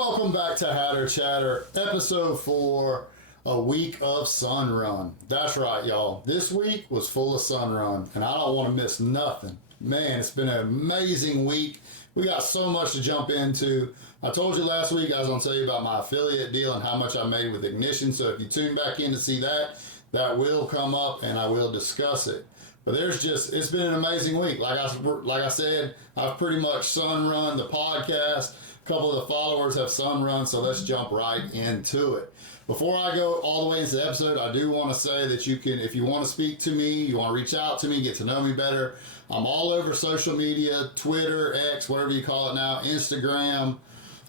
Welcome back to Hatter Chatter, Ep.4, a week of Sun Run. That's right, y'all. This week was full of Sun Run, and I don't want to miss nothing. Man, it's been an amazing week. We got so much to jump into. I told you last week I was going to tell you about my affiliate deal and how much I made with Ignition, so if you tune back in to see that, that will come up and I will discuss it. But it's been an amazing week. Like I said, I've pretty much sun run the podcast. A couple of the followers have sun run, so let's jump right into it. Before I go all the way into the episode, I do want to say that you can, if you want to speak to me, you want to reach out to me, get to know me better, I'm all over social media, Twitter, X, whatever you call it now, Instagram,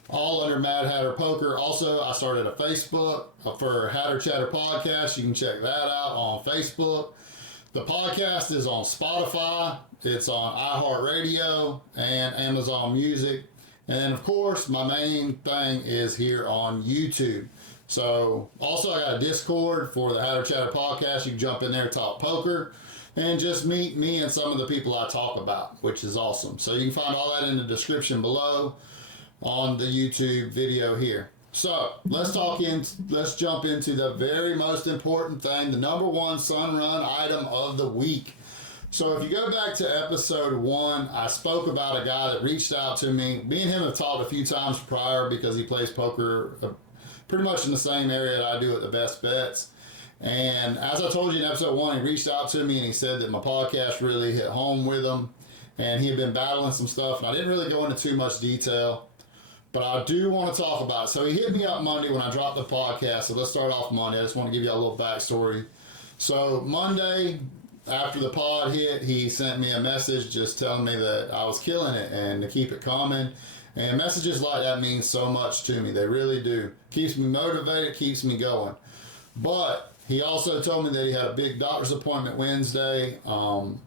all under Madhatterpoker. Also, I started a Facebook for Hatter Chatter Podcast. You can check that out on Facebook. The podcast is on Spotify, it's on iHeartRadio, and Amazon Music. And of course, my main thing is here on YouTube. So, also I got a Discord for the Hatter Chatter Podcast. You can jump in there, talk poker, and just meet me and some of the people I talk about, which is awesome. So you can find all that in the description below on the YouTube video here. So let's jump into the very most important thing, the number one sun run item of the week. So if you go back to episode 1, I spoke about a guy that reached out to me. Me and him have talked a few times prior because he plays poker pretty much in the same area that I do at the Best Bets. And as I told you in episode 1, he reached out to me and he said that my podcast really hit home with him. And he had been battling some stuff, and I didn't really go into too much detail. But I do want to talk about it. So he hit me up Monday when I dropped the podcast. So let's start off Monday. I just want to give you a little backstory. So Monday, after the pod hit, he sent me a message just telling me that I was killing it and to keep it coming. And messages like that mean so much to me. They really do. Keeps me motivated, keeps me going. But he also told me that he had a big doctor's appointment Wednesday. And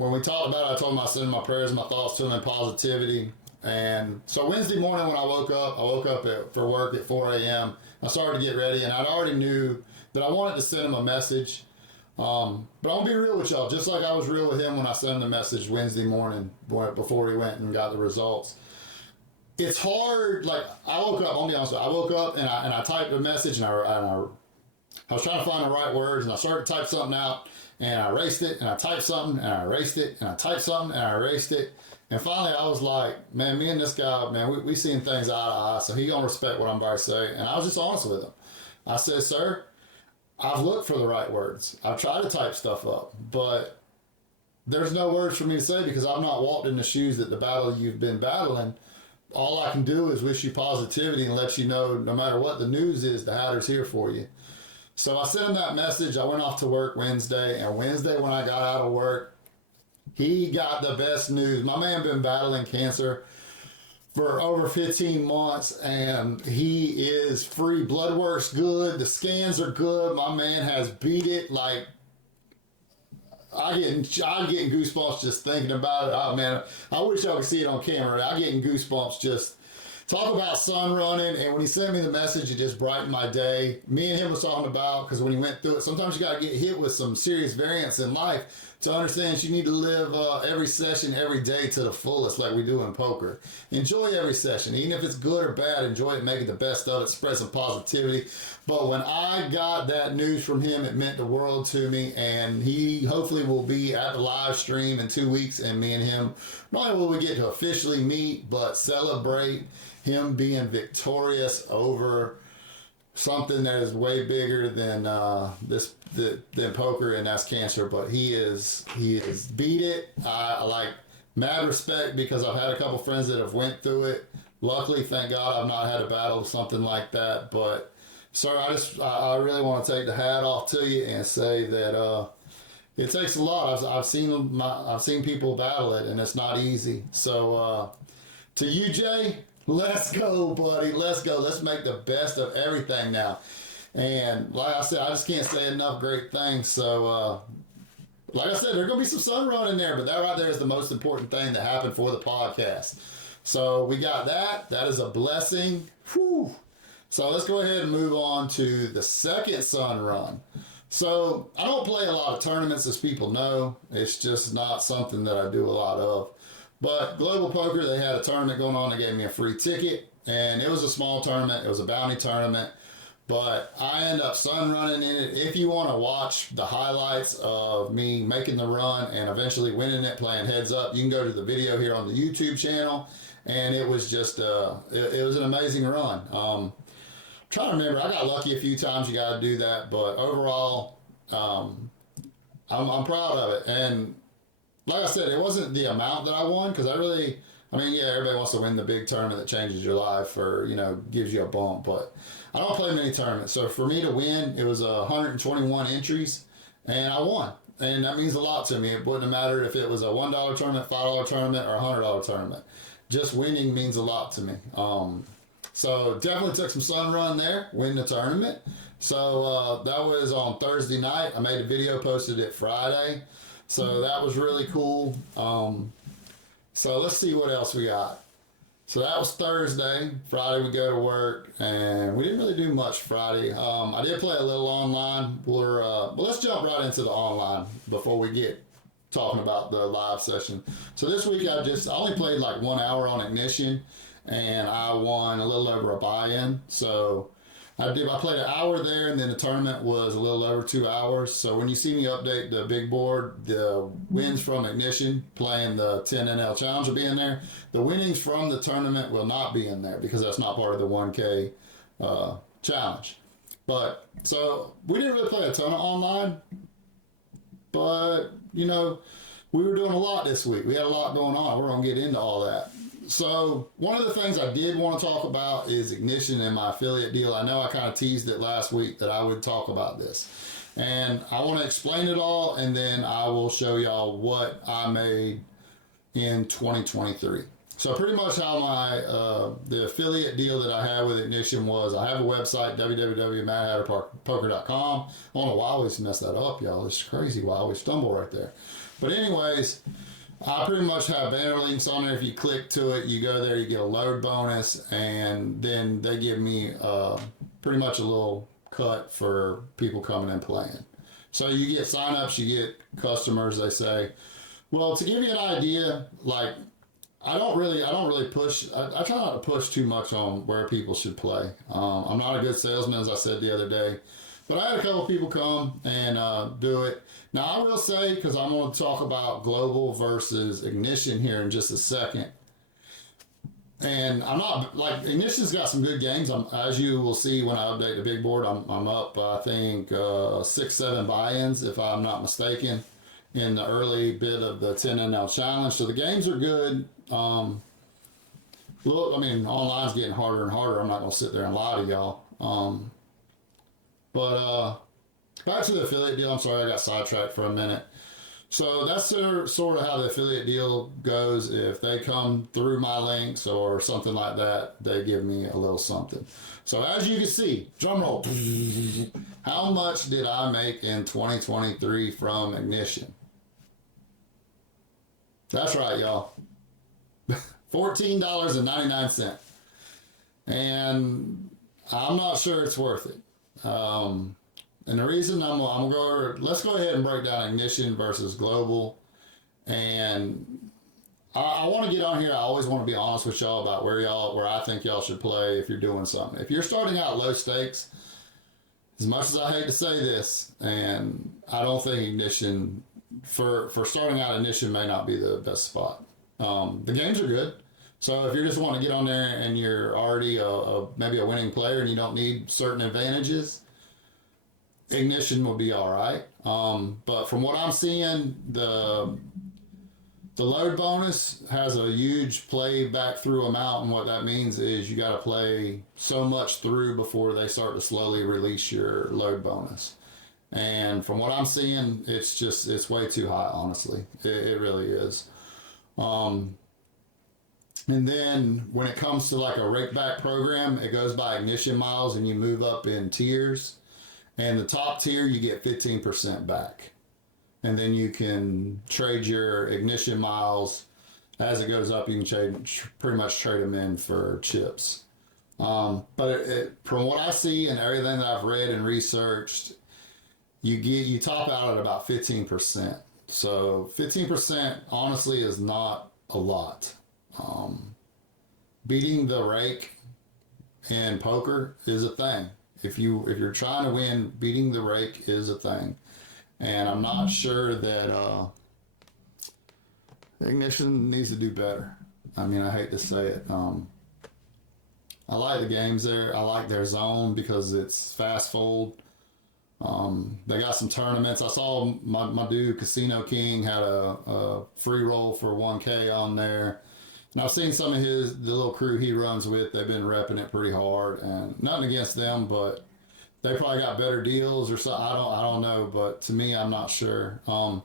when we talked about it, I told him I sent my prayers and my thoughts to him in positivity. And so Wednesday morning when I woke up for work at 4 a.m. I started to get ready, and I already knew that I wanted to send him a message. But I'm going to be real with y'all, just like I was real with him when I sent him the message Wednesday morning before he went and got the results. It's hard, like I woke up, I'll be honest with you, I woke up and I typed a message and I was trying to find the right words, and I started to type something out, and I erased it, and I typed something, and I erased it, and I typed something, and I erased it. And finally, I was like, man, me and this guy, man, we seen things eye to eye, so he gonna respect what I'm about to say. And I was just honest with him. I said, sir, I've looked for the right words. I've tried to type stuff up, but there's no words for me to say because I've not walked in the shoes that the battle you've been battling. All I can do is wish you positivity and let you know, no matter what the news is, the Hatter's here for you. So I sent him that message. I went off to work Wednesday, and Wednesday when I got out of work, he got the best news. My man been battling cancer for over 15 months, and he is free. Blood work's good. The scans are good. My man has beat it. Like, I'm getting goosebumps just thinking about it. Oh, man, I wish I could see it on camera. I'm getting goosebumps just talk about sun running. And when he sent me the message, it just brightened my day. Me and him was talking about, because when he went through it, sometimes you got to get hit with some serious variance in life to understand you need to live every session, every day to the fullest like we do in poker. Enjoy every session. Even if it's good or bad, enjoy it, make it the best of it, spread some positivity. But when I got that news from him, it meant the world to me, and he hopefully will be at the live stream in 2 weeks, and me and him, not only will we get to officially meet, but celebrate him being victorious over something that is way bigger than than poker, and that's cancer. But he is beat it. I like mad respect because I've had a couple friends that have went through it. Luckily, thank God, I've not had a battle with something like that. But sir, I really want to take the hat off to you and say that it takes a lot. I've seen people battle it, and it's not easy. So to you, Jay, let's go, buddy. Let's go. Let's make the best of everything now. And like I said, I just can't say enough great things. So, like I said, there's going to be some sun run in there, but that right there is the most important thing that happened for the podcast. So we got that. That is a blessing. Whew. So let's go ahead and move on to the second sun run. So I don't play a lot of tournaments, as people know. It's just not something that I do a lot of. But Global Poker, they had a tournament going on. They gave me a free ticket. and it was a small tournament. It was a bounty tournament, but I end up sun running in it. If you want to watch the highlights of me making the run and eventually winning it, playing heads up, you can go to the video here on the YouTube channel. And it was just it was an amazing run. Trying to remember, I got lucky a few times. You got to do that, but overall, I'm proud of it. And like I said, it wasn't the amount that I won, because I mean, yeah, everybody wants to win the big tournament that changes your life, or gives you a bump. But I don't play many tournaments, so for me to win, it was 121 entries, and I won. And that means a lot to me. It wouldn't have mattered if it was a $1 tournament, $5 tournament, or a $100 tournament. Just winning means a lot to me. So definitely took some sun run there, win the tournament. So that was on Thursday night. I made a video, posted it Friday. So that was really cool. So let's see what else we got. So that was Thursday. Friday we go to work, and we didn't really do much Friday. I did play a little online. But let's jump right into the online before we get talking about the live session. So this week I only played like 1 hour on Ignition, and I won a little over a buy-in. So I played an hour there, and then the tournament was a little over 2 hours. So when you see me update the big board, the wins from Ignition playing the 10 NL Challenge will be in there. The winnings from the tournament will not be in there, because that's not part of the 1K challenge. But so we didn't really play a ton of online, but we were doing a lot this week. We had a lot going on. We're going to get into all that. So one of the things I did want to talk about is Ignition and my affiliate deal. I know I kind of teased it last week that I would talk about this. And I want to explain it all, and then I will show y'all what I made in 2023. So pretty much how my the affiliate deal that I had with Ignition was, I have a website, www.madhatterpoker.com. I don't know why I always mess that up, y'all. It's crazy why I always stumble right there. But anyways, I pretty much have banner links on there. If you click to it, you go there, you get a load bonus, and then they give me pretty much a little cut for people coming and playing. So you get signups, you get customers. They say, well, to give you an idea, like I don't really push. I try not to push too much on where people should play. I'm not a good salesman, as I said the other day, but I had a couple people come and do it. Now I will say, because I'm going to talk about Global versus Ignition here in just a second. And I'm not, like, Ignition's got some good games. As you will see when I update the big board, I'm up, I think, 6-7 buy-ins, if I'm not mistaken, in the early bit of the 10 NL Challenge. So the games are good. Look, I mean, online's getting harder and harder. I'm not going to sit there and lie to y'all. But back to the affiliate deal. I'm sorry, I got sidetracked for a minute. So that's sort of how the affiliate deal goes. If they come through my links or something like that, they give me a little something. So as you can see, drum roll, how much did I make in 2023 from Ignition? That's right, y'all. $14.99. And I'm not sure it's worth it. And the reason I'm going, let's go ahead and break down Ignition versus Global. And I want to get on here. I always want to be honest with y'all about where I think y'all should play if you're doing something. If you're starting out low stakes, as much as I hate to say this, and I don't think Ignition, for starting out, Ignition may not be the best spot. The games are good. So if you're just wanting to get on there and you're already maybe a winning player and you don't need certain advantages, Ignition will be all right. But from what I'm seeing, the load bonus has a huge play back through amount, and what that means is you got to play so much through before they start to slowly release your load bonus. And from what I'm seeing, it's way too high, honestly. It really is. And then when it comes to like a rakeback program, it goes by Ignition miles and you move up in tiers. And the top tier, you get 15% back. And then you can trade your Ignition miles. As it goes up, you can pretty much trade them in for chips. But from what I see and everything that I've read and researched, you top out at about 15%. So 15% honestly is not a lot. beating the rake in poker is a thing. If you're trying to win, beating the rake is a thing. And I'm not sure that Ignition needs to do better. I mean, I hate to say it. I like the games there. I like their zone because it's fast fold. They got some tournaments. I saw my dude Casino King had a free roll for 1K on there. And I've seen some of the little crew he runs with. They've been repping it pretty hard, and nothing against them, but they probably got better deals or something. I don't know, but to me, I'm not sure. And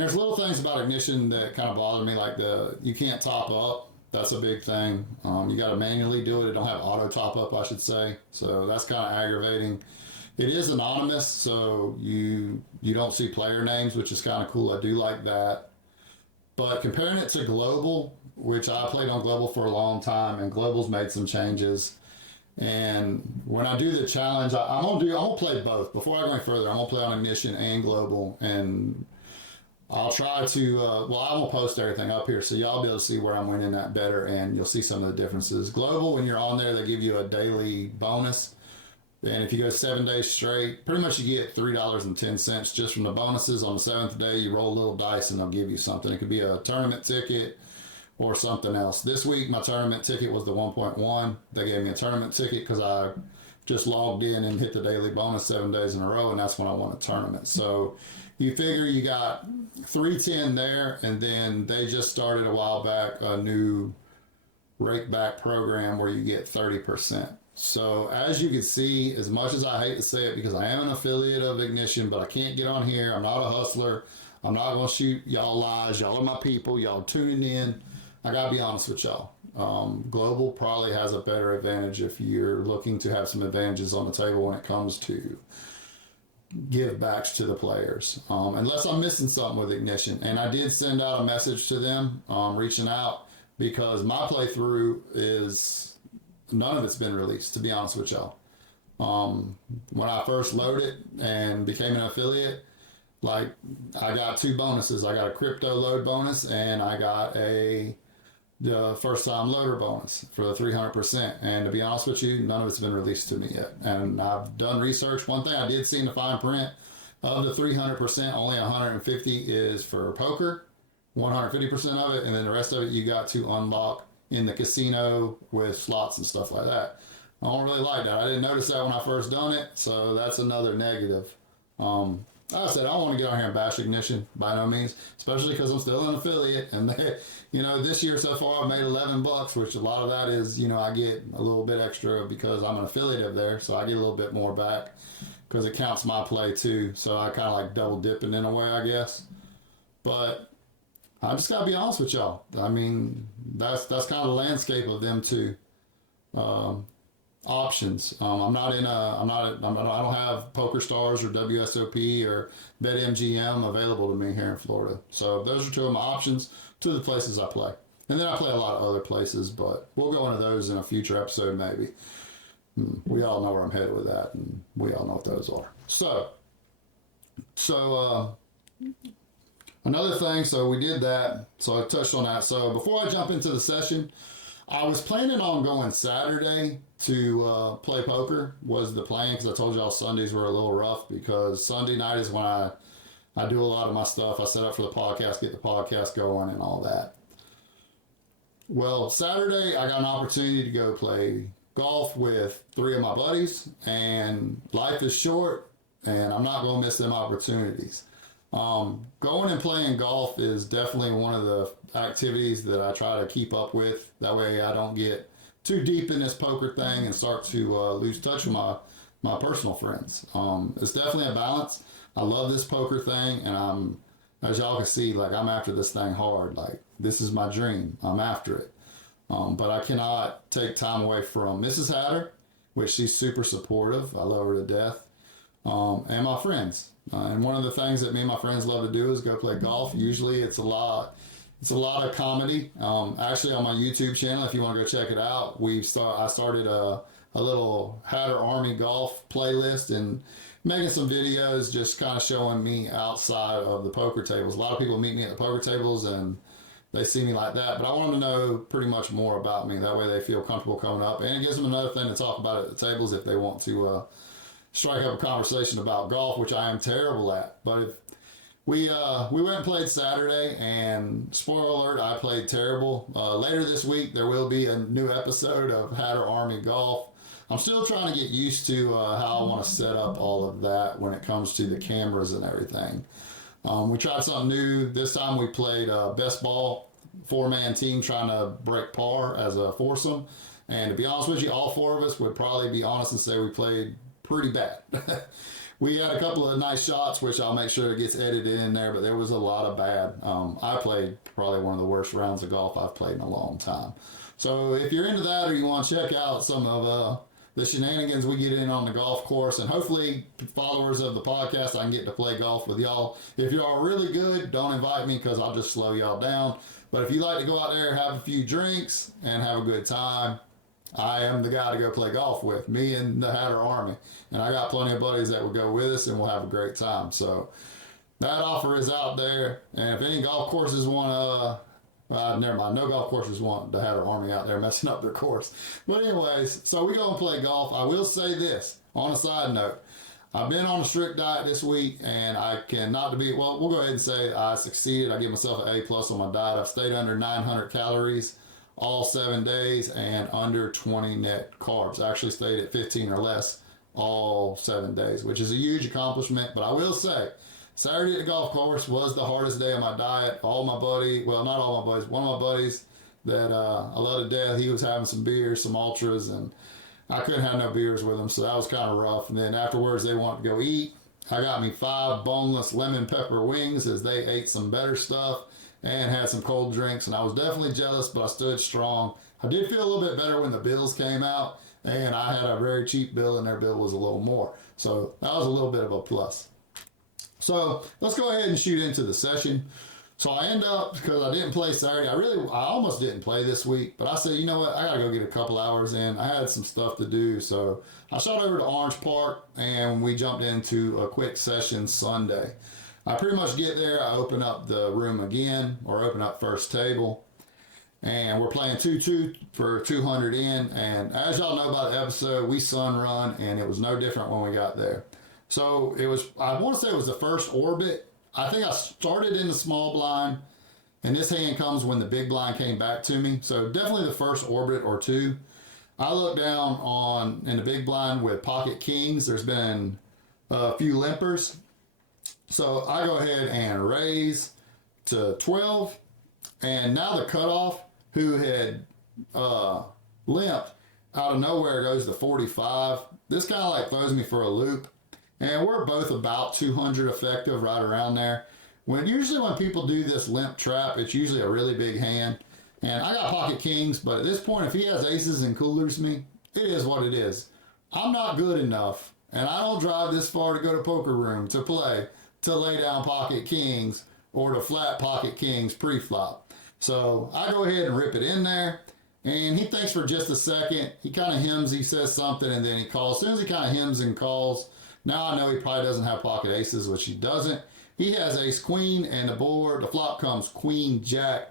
there's little things about Ignition that kind of bother me, like you can't top up. That's a big thing. You got to manually do it. It don't have auto top up, I should say. So that's kind of aggravating. It is anonymous, so you don't see player names, which is kind of cool. I do like that. But comparing it to Global, which I played on Global for a long time, and Global's made some changes. And when I do the challenge, I'm gonna play both. Before I go any further, I'm gonna play on Ignition and Global, and I'll try to. I'm gonna post everything up here, so y'all be able to see where I'm winning that better, and you'll see some of the differences. Global, when you're on there, they give you a daily bonus. And if you go 7 days straight, pretty much you get $3.10 just from the bonuses. On the 7th day, you roll a little dice and they'll give you something. It could be a tournament ticket or something else. This week, my tournament ticket was the 1.1. They gave me a tournament ticket because I just logged in and hit the daily bonus 7 days in a row, and that's when I won a tournament. So you figure you got 310 there, and then they just started a while back a new rake back program where you get 30%. So as you can see, as much as I hate to say it because I am an affiliate of Ignition, but I can't get on here. I'm not a hustler. I'm not going to shoot y'all lies. Y'all are my people. Y'all tuning in. I got to be honest with y'all. Global probably has a better advantage if you're looking to have some advantages on the table when it comes to give backs to the players. Unless I'm missing something with Ignition. And I did send out a message to them reaching out because my playthrough is... none of it's been released, to be honest with y'all. When I first loaded and became an affiliate, like I got 2 bonuses. I got a crypto load bonus and I got the first time loader bonus for the 300%. And to be honest with you, none of it's been released to me yet. And I've done research. One thing I did see in the fine print of the 300%, only 150 is for poker, 150% of it, and then the rest of it you got to unlock in the casino with slots and stuff like that. I don't really like that. I didn't notice that when I first done it, so that's another negative. Like I said, I don't want to get on here and bash Ignition by no means, especially because I'm still an affiliate, and they, this year so far I've made $11, which a lot of that is, I get a little bit extra because I'm an affiliate of there, so I get a little bit more back because it counts my play too. So I kind of like double dipping in a way, I guess. But I just gotta be honest with y'all. I mean, that's kind of the landscape of them two options. I don't have Poker Stars or WSOP or BetMGM available to me here in Florida. So those are 2 of my options, 2 of the places I play. And then I play a lot of other places, but we'll go into those in a future episode maybe. We all know where I'm headed with that, and we all know what those are. So another thing, so we did that, so I touched on that. So before I jump into the session, I was planning on going Saturday to play poker, was the plan, because I told y'all Sundays were a little rough, because Sunday night is when I do a lot of my stuff. I set up for the podcast, get the podcast going and all that. Well, Saturday, I got an opportunity to go play golf with 3 of my buddies, and life is short, and I'm not going to miss them opportunities. Going and playing golf is definitely one of the activities that I try to keep up with. That way I don't get too deep in this poker thing and start to lose touch with my personal friends. It's definitely a balance. I love this poker thing, and as y'all can see, like, I'm after this thing hard. Like, this is my dream. I'm after it. But I cannot take time away from Mrs. Hatter, which she's super supportive. I love her to death. And my friends. And one of the things that me and my friends love to do is go play golf. Usually it's a lot of comedy. Actually, on my YouTube channel, if you want to go check it out, I started a little Hatter Army golf playlist and making some videos just kind of showing me outside of the poker tables. A lot of people meet me at the poker tables and they see me like that. But I want them to know pretty much more about me. That way they feel comfortable coming up. And it gives them another thing to talk about at the tables if they want to strike up a conversation about golf, which I am terrible at. But if we went and played Saturday, and spoiler alert, I played terrible. Later this week, there will be a new episode of Hatter Army Golf. I'm still trying to get used to how I want to set up all of that when it comes to the cameras and everything. We tried something new. This time we played best ball, 4-man team trying to break par as a foursome. And to be honest with you, all 4 of us would probably be honest and say we played pretty bad. We had a couple of nice shots, which I'll make sure it gets edited in there, but there was a lot of bad. I played probably one of the worst rounds of golf I've played in a long time. So if you're into that or you want to check out some of the shenanigans we get in on the golf course, and hopefully followers of the podcast, I can get to play golf with y'all. If y'all are really good, don't invite me because I'll just slow y'all down. But if you like to go out there, have a few drinks, and have a good time, I am the guy to go play golf with, me and the Hatter Army. And I got plenty of buddies that will go with us, and we'll have a great time. So that offer is out there. And if any golf courses want never mind, no golf courses want the Hatter Army out there messing up their course. But anyways, so we go and play golf. I will say this, on a side note, I've been on a strict diet this week, and I cannot debate, well, we'll go ahead and say I succeeded. I give myself an A+ on my diet. I've stayed under 900 calories all 7 days and under 20 net carbs. I actually stayed at 15 or less all 7 days, which is a huge accomplishment. But I will say, Saturday at the golf course was the hardest day of my diet. All my buddies, well, not all my buddies, one of my buddies that I love to death, he was having some beers, some ultras, and I couldn't have no beers with him, so that was kind of rough. And then afterwards, they wanted to go eat. I got me 5 boneless lemon pepper wings as they ate some better stuff and had some cold drinks, and I was definitely jealous, but I stood strong. I did feel a little bit better when the bills came out, and I had a very cheap bill, and their bill was a little more. So that was a little bit of a plus. So let's go ahead and shoot into the session. So I end up, because I didn't play Saturday, I almost didn't play this week, but I said, you know what, I gotta go get a couple hours in. I had some stuff to do, so I shot over to Orange Park, and we jumped into a quick session Sunday. I pretty much get there, I open up the room again, or open up first table, and we're playing 2-2 for 200 in, and as y'all know by the episode, we sun run, and it was no different when we got there. So it was, I want to say it was the first orbit. I think I started in the small blind, and this hand comes when the big blind came back to me. So definitely the first orbit or two. I look down in the big blind with pocket kings. There's been a few limpers. So I go ahead and raise to 12. And now the cutoff, who had limped, out of nowhere goes to 45. This kind of like throws me for a loop. And we're both about 200 effective, right around there. Usually when people do this limp trap, it's usually a really big hand. And I got pocket kings, but at this point, if he has aces and coolers me, it is what it is. I'm not good enough, and I don't drive this far to go to poker room to play, to lay down pocket kings or to flat pocket kings pre-flop. So I go ahead and rip it in there, and he thinks for just a second. He kind of hems, he says something, and then he calls. As soon as he kind of hems and calls, now I know he probably doesn't have pocket aces, which he doesn't. He has ace queen, and the flop comes queen jack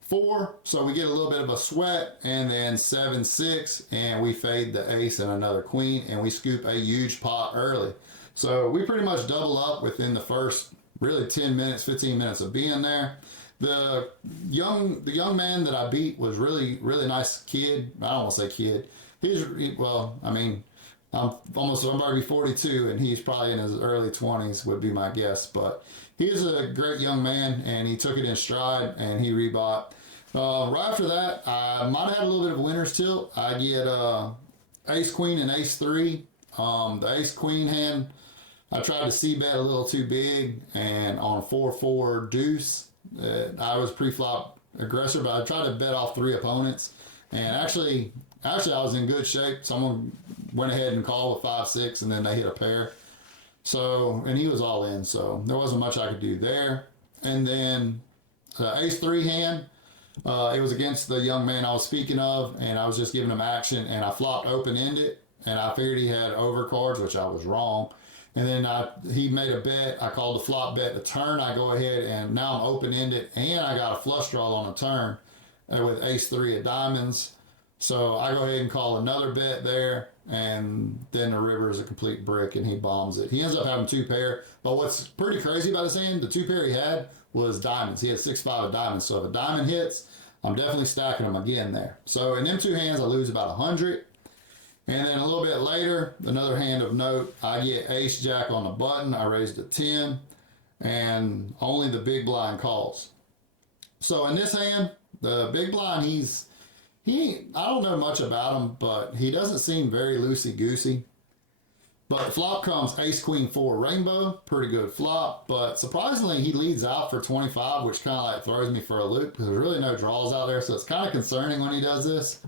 4, so we get a little bit of a sweat, and then 7-6, and we fade the ace and another queen, and we scoop a huge pot early. So we pretty much double up within the first really 10 minutes, 15 minutes of being there. The young man that I beat was really nice kid. I don't want to say kid. I'm already 42, and he's probably in his early 20s would be my guess. But he's a great young man, and he took it in stride, and he rebought. Right after that, I might have had a little bit of a winner's tilt. I get ace queen and ace 3. The ace queen hand, I tried to c-bet a little too big, and on a 4-4 deuce, I was pre-flop aggressor, but I tried to bet off 3 opponents, and actually I was in good shape. Someone went ahead and called with 5-6, and then they hit a pair. So, and he was all in, so there wasn't much I could do there. And then the ace 3 hand, it was against the young man I was speaking of, and I was just giving him action, and I flopped open-ended, and I figured he had overcards, which I was wrong. And then he made a bet. I called the flop bet the turn. I go ahead and now I'm open-ended, and I got a flush draw on a turn with ace-3 of diamonds. So I go ahead and call another bet there, and then the river is a complete brick, and he bombs it. He ends up having 2 pair, but what's pretty crazy about his hand, the 2 pair he had was diamonds. He had 6-5 of diamonds, so if a diamond hits, I'm definitely stacking them again there. So in them 2 hands, I lose about 100. And then a little bit later, another hand of note, I get ace-jack on the button. I raised to 10, and only the big blind calls. So in this hand, the big blind, I don't know much about him, but he doesn't seem very loosey-goosey. But flop comes ace-queen-4 rainbow, pretty good flop. But surprisingly, he leads out for 25, which kind of like throws me for a loop because there's really no draws out there. So it's kind of concerning when he does this.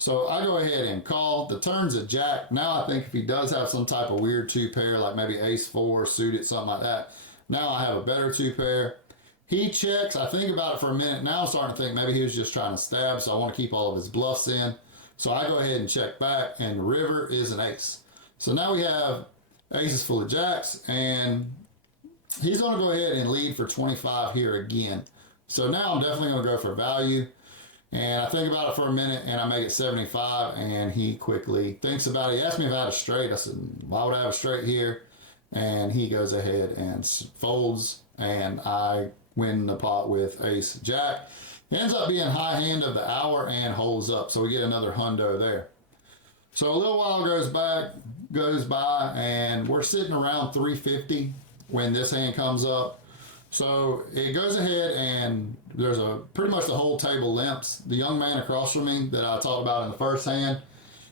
So I go ahead and call. The turn's a jack. Now I think if he does have some type of weird 2 pair, like maybe ace-4 suited, something like that, now I have a better 2 pair. He checks. I think about it for a minute. Now I'm starting to think maybe he was just trying to stab, so I want to keep all of his bluffs in. So I go ahead and check back, and the river is an ace. So now we have aces full of jacks, and he's going to go ahead and lead for 25 here again. So now I'm definitely going to go for value. And I think about it for a minute, and I make it 75, and he quickly thinks about it. He asked me if I had a straight. I said, why would I have a straight here? And he goes ahead and folds, and I win the pot with ace-jack. It ends up being high hand of the hour and holds up, so we get another hundo there. So a little while goes by, and we're sitting around 350 when this hand comes up. So it goes ahead, and there's pretty much the whole table limps. The young man across from me that I talked about in the first hand,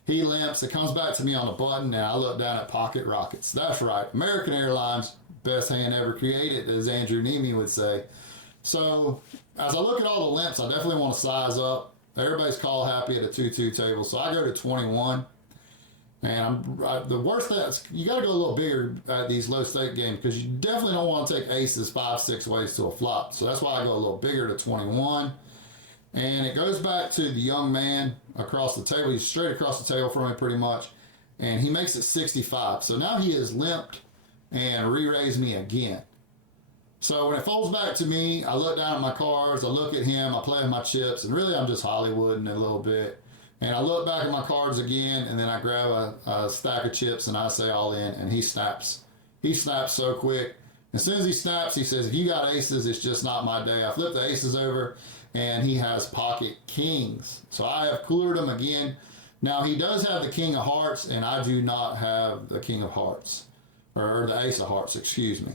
he limps. It comes back to me on the button, and I look down at pocket rockets. That's right, American Airlines, best hand ever created, as Andrew Nemi would say. So as I look at all the limps, I definitely want to size up. Everybody's call happy at a 2-2 table, so I go to 21. And the worst thing is you got to go a little bigger at these low stake games because you definitely don't want to take aces 5-6 ways to a flop. So that's why I go a little bigger to 21. And it goes back to the young man across the table. He's straight across the table from me pretty much. And he makes it 65. So now he has limped and re-raised me again. So when it folds back to me, I look down at my cards, I look at him, I play with my chips, and really I'm just Hollywooding it a little bit. And I look back at my cards again, and then I grab a stack of chips, and I say all in, and he snaps. He snaps so quick. As soon as he snaps, he says, if you got aces, it's just not my day. I flip the aces over, and he has pocket kings. So I have coolered him again. Now, he does have the king of hearts, and I do not have the king of hearts, or the ace of hearts, excuse me.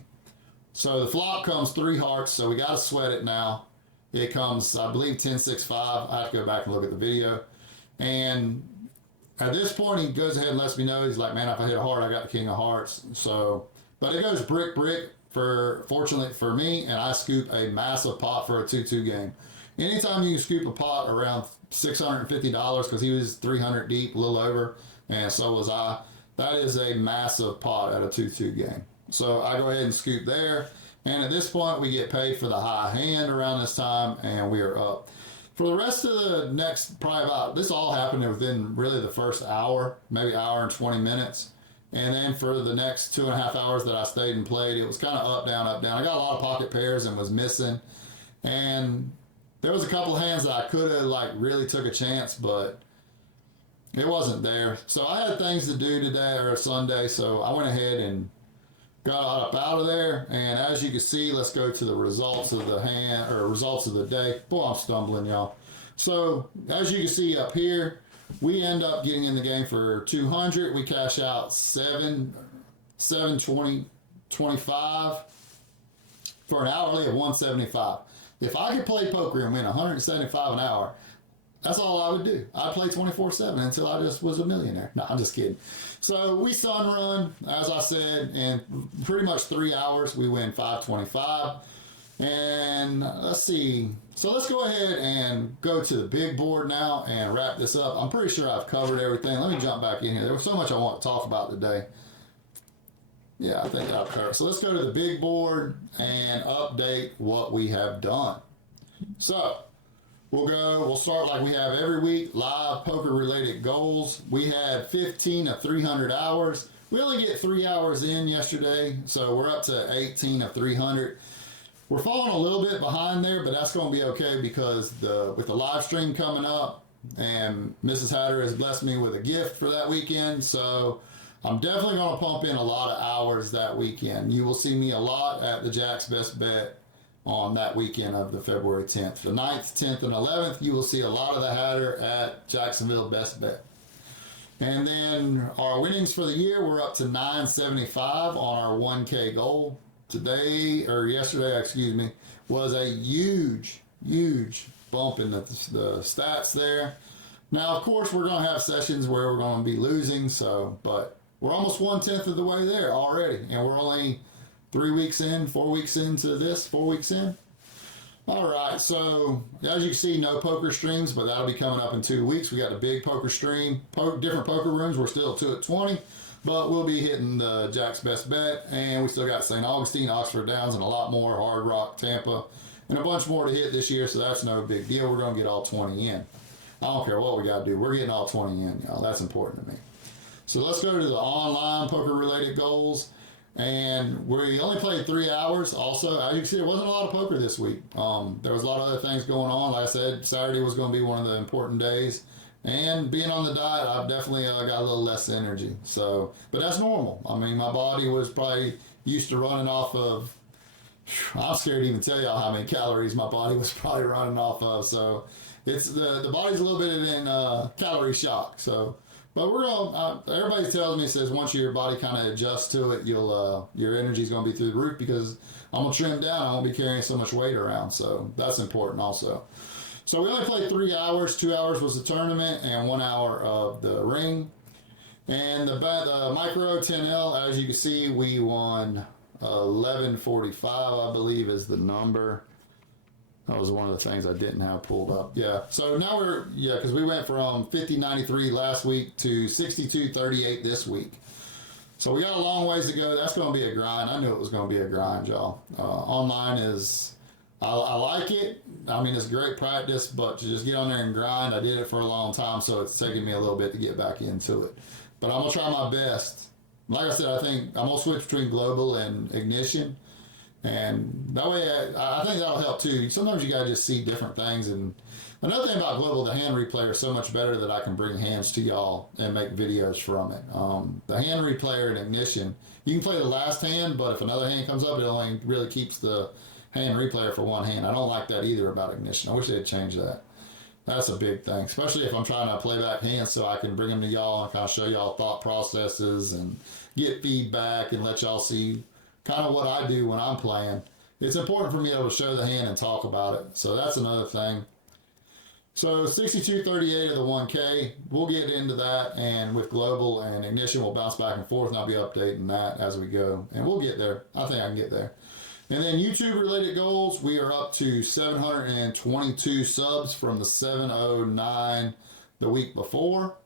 So the flop comes 3 hearts, so we got to sweat it now. It comes, I believe, 10-6-5. I have to go back and look at the video. And at this point, he goes ahead and lets me know. He's like, man, if I hit a heart, I got the king of hearts. So, but it goes brick, fortunately for me, and I scoop a massive pot for a 2-2 game. Anytime you scoop a pot around $650, because he was 300 deep, a little over, and so was I, that is a massive pot at a 2-2 game. So I go ahead and scoop there. And at this point, we get paid for the high hand around this time, and we are up. For the rest of the next, probably about, this all happened within really the first hour, maybe hour and 20 minutes. And then for the next 2.5 hours that I stayed and played, it was kind of up, down, up, down. I got a lot of pocket pairs and was missing. And there was a couple of hands that I could have like really took a chance, but it wasn't there. So I had things to do today or Sunday, so I went ahead and got up out of there. And as you can see, let's go to the results of the hand, or results of the day. Boy, I'm stumbling, y'all. So as you can see up here, we end up getting in the game for 200. We cash out 720.25 for an hourly of 175. If I could play poker and win 175 an hour, that's all I would do. I'd play 24/7 until I just was a millionaire. No, I'm just kidding. So we sun run, as I said, in pretty much 3 hours. We win 525. And let's see. So let's go ahead and go to the big board now and wrap this up. I'm pretty sure I've covered everything. Let me jump back in here. There was so much I want to talk about today. Yeah, I think I've covered. So let's go to the big board and update what we have done. So We'll start like we have every week, live poker related goals. We had 15 of 300 hours. We only get 3 hours in yesterday, so we're up to 18 of 300. We're falling a little bit behind there, but that's going to be okay because with the live stream coming up, and Mrs. Hatter has blessed me with a gift for that weekend, so I'm definitely going to pump in a lot of hours that weekend. You will see me a lot at the Jack's Best Bet on that weekend of the February 10th. The 9th, 10th, and 11th, you will see a lot of the Hatter at Jacksonville Best Bet. And then our winnings for the year, we're up to 975 on our 1K goal. Yesterday, was a huge bump in the stats there. Now, of course, we're going to have sessions where we're going to be losing, but we're almost 1/10 of the way there already, and we're only 4 weeks into this, 4 weeks in. All right, so as you can see, no poker streams, but that'll be coming up in 2 weeks. We got the big poker stream, different poker rooms. We're still 2 at 20. But we'll be hitting the Jack's Best Bet, and we still got St. Augustine, Oxford Downs, and a lot more, Hard Rock, Tampa, and a bunch more to hit this year, so that's no big deal. We're going to get all 20 in. I don't care what we got to do. We're getting all 20 in, y'all. That's important to me. So let's go to the online poker-related goals, and we only played 3 hours. Also, as you can see, there wasn't a lot of poker this week. There was a lot of other things going on. Like I said, Saturday was going to be one of the important days. And being on the diet, I've definitely got a little less energy. So, but that's normal. I mean, my body was probably used to running off of, I'm scared to even tell y'all how many calories my body was probably running off of. So it's the body's a little bit in calorie shock. So, but we're going everybody tells me, says once your body kind of adjusts to it, your energy's going to be through the roof because I'm going to trim down. I won't be carrying so much weight around. So that's important also. So we only played 3 hours. 2 hours was the tournament and 1 hour of the ring. And the micro 10L, as you can see, we won 1145, I believe is the number. That was one of the things I didn't have pulled up. Yeah. So now because we went from 50.93 last week to 62.38 this week. So we got a long ways to go. That's going to be a grind. I knew it was going to be a grind, y'all. Online is... I like it. I mean, it's great practice, but to just get on there and grind, I did it for a long time, so it's taking me a little bit to get back into it. But I'm going to try my best. Like I said, I think I'm going to switch between global and ignition. And that way, I think that'll help too. Sometimes you got to just see different things. And another thing about global, the hand replayer is so much better that I can bring hands to y'all and make videos from it. The hand replayer and ignition, you can play the last hand, but if another hand comes up, it only really keeps the hand replayer for one hand. I don't like that either about ignition. I wish they'd change that. That's a big thing, especially if I'm trying to play back hands so I can bring them to y'all and kind of show y'all thought processes and get feedback and let y'all see kind of what I do when I'm playing. It's important for me to be able to show the hand and talk about it. So that's another thing. So 62.38 of the 1K, we'll get into that, and with global and ignition, we'll bounce back and forth, and I'll be updating that as we go, and we'll get there. I think I can get there. And then YouTube-related goals, we are up to 722 subs from the 709 the week before.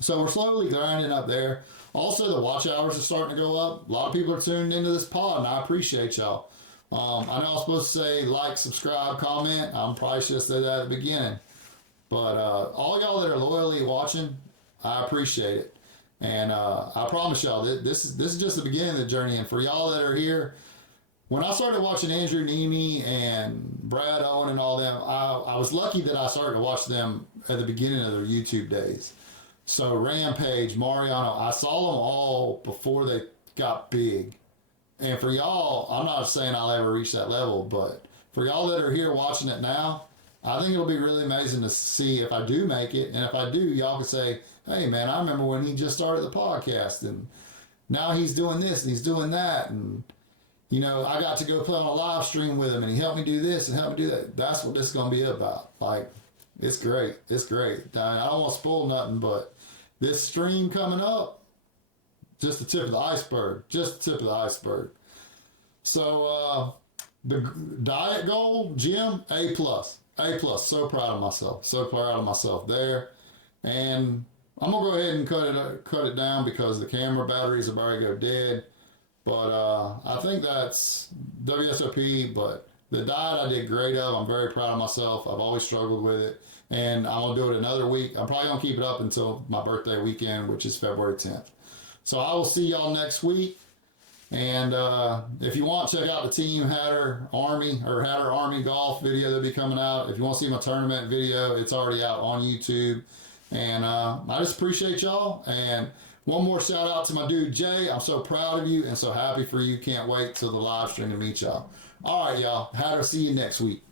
So we're slowly grinding up there. Also, the watch hours are starting to go up. A lot of people are tuned into this pod, and I appreciate y'all. I know I'm supposed to say like, subscribe, comment. I'm probably should have said that at the beginning. But all y'all that are loyally watching, I appreciate it. And I promise y'all, this is just the beginning of the journey. And for y'all that are here, when I started watching Andrew Nemi and Brad Owen and all them, I was lucky that I started to watch them at the beginning of their YouTube days. So Rampage, Mariano, I saw them all before they got big. And for y'all, I'm not saying I'll ever reach that level, but for y'all that are here watching it now, I think it'll be really amazing to see if I do make it. And if I do, y'all can say, hey man, I remember when he just started the podcast and now he's doing this and he's doing that. And you know, I got to go play on a live stream with him and he helped me do this and helped me do that. That's what this is going to be about. Like, it's great. It's great. I don't want to spoil nothing, but this stream coming up, just the tip of the iceberg. Just the tip of the iceberg. So, the diet goal, gym, A+. A+. So proud of myself. So proud of myself there. And I'm going to go ahead and cut it down because the camera batteries are about to go dead. But I think that's WSOP, but The diet I did great of. I'm very proud of myself. I've always struggled with it. And I'm going to do it another week. I'm probably going to keep it up until my birthday weekend, which is February 10th. So I will see y'all next week. And if you want, check out the Team Hatter Army or Hatter Army Golf video that'll be coming out. If you want to see my tournament video, it's already out on YouTube. And I just appreciate y'all. And one more shout out to my dude Jay. I'm so proud of you and so happy for you. Can't wait till the live stream to meet y'all. All right, y'all. Hatter, see you next week.